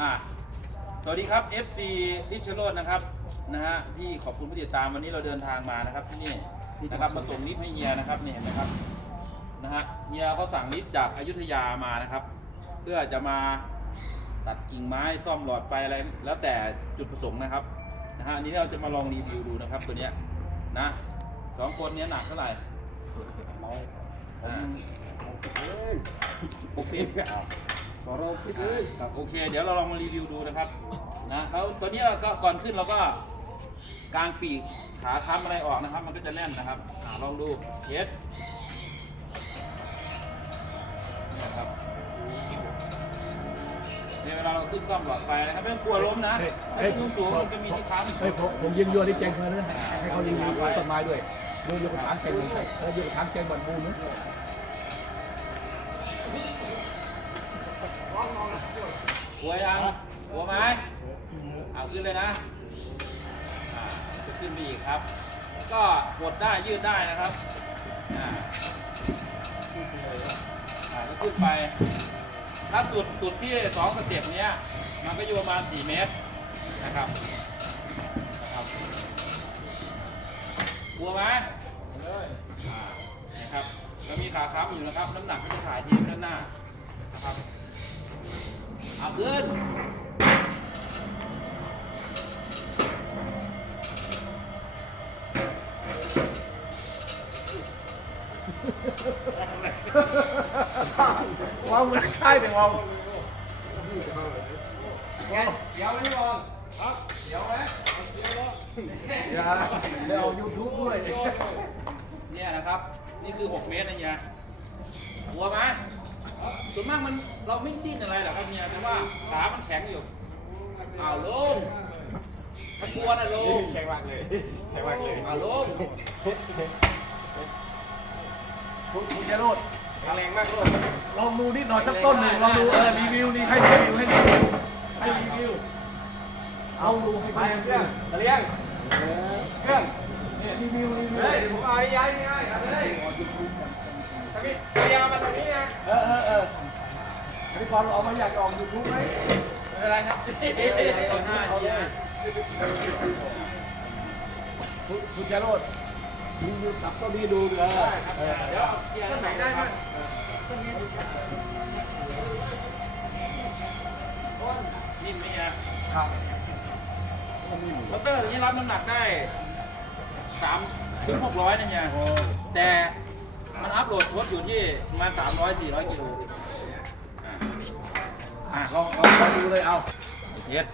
อะสวัสดีครับ FC ลิฟชโรดนะครับนะฮะที่ขอบคุณผู้ติดตามวันนี้เราเดินทางมานะครับที่นี่นะครับมาส่งลิฟต์ให้เฮียนะครับนี่เห็นไหมครับนะฮะเฮียเขาสั่งลิฟต์จากอยุธยามานะครับ เพื่อจะมาตัดกิ่งไม้ซ่อมหลอดไฟอะไรแล้วแต่จุดประสงค์นะครับนะฮะอันนี้เราจะมาลองรีวิวดูนะครับตัวเนี้ยนะสองคนเนี้ยหนักเท่าไหร่เมาอ่าเฮ้ยหกสิบ ขอเราคิดเลยครับโอเค เดี๋ยวเราลองมารีวิวดูนะครับนะแล้วตัวนี้เราก็ก่อนขึ้นเราก็กางปีกขาค้ำอะไรออกนะครับ มันก็จะแน่นนะครับอ่าลองดูเทสเนี่ยครับเนี่ยเวลาเราขึ้นซ่อมหลอดไฟนะครับไม่ต้องกลัวล้มนะไอ้ขึ้นสูงมันจะมีที่ค้ำเฮ้ยผมผมยิงยัวที่แจงเขาเลยให้เขายิงยัวต้นไม้ด้วยดูอยู่กับฐานแจงเลยแล้วอยู่กับฐานแจงบันบูนนะ ไหมเอาขึ้นเลยนะจะขึ้นไปอีกครับ ก็กดได้ยืดได้นะครับก็ขึ้นไป ถ้าสุดสุดที่สองสเต็ปเนี้ย มันก็อยู่ประมาณสี่เมตรนะครับนะครับกลัวไหมอ่านะครับแล้วมีขาค้ำอยู่นะครับ น้ำหนักก็จะถ่ายเทไปด้านหน้านะครับเอาขึ้น วางมันค่ายแต่วางเดี๋ยวไม่มองครับเดี๋ยวไหมเดี๋ยวรออย่าเดี๋ยวเอายูทูบด้วยเนี่ยนะครับ นี่คือ 6 เมตรนะเฮียหัวไหมส่วนมากมันเราไม่ดิ้นอะไรหรอกครับเฮียแต่ว่าขามันแข็งอยู่เอาลงถ้ากลัวนะลงแข็งมากเลยแข็งมากเลยเอาลง คุณคุณจะโรดแรงมากเลยลองดูนิดหน่อยสักต้นหนึ่งลองดูเออรีวิวนี่ให้รีวิวให้รีวิวให้รีวิวเอาดูให้ไปรีเควิรื่องวเลี้ยงเครื่องเนี่ยรีวิวรีวิวเฮ้ยผมเอาย้ายง่ายๆครับเลยทางนี้ยาวมาทางนี้นะเออเออเออพี่บอลออกมาอยากออกยูทูบไหมไม่เป็นไรครับเอาหน้าเฮียคุณคุณจะโรด รีวิวตับต้นนี้ดูเลยเออเดี๋ยวเคลียร์ต้นไหนได้ไหมรับนิ่มไหมเฮียครับมอเตอร์ตัวนี้รับน้ำหนักได้สามถึงหกร้อยนะเฮียแต่มันอัพโหลดโค้ดอยู่ที่ประมาณสามร้อยสี่ร้อยกิโลอะลองลองลองดูเลยเอาเย็ด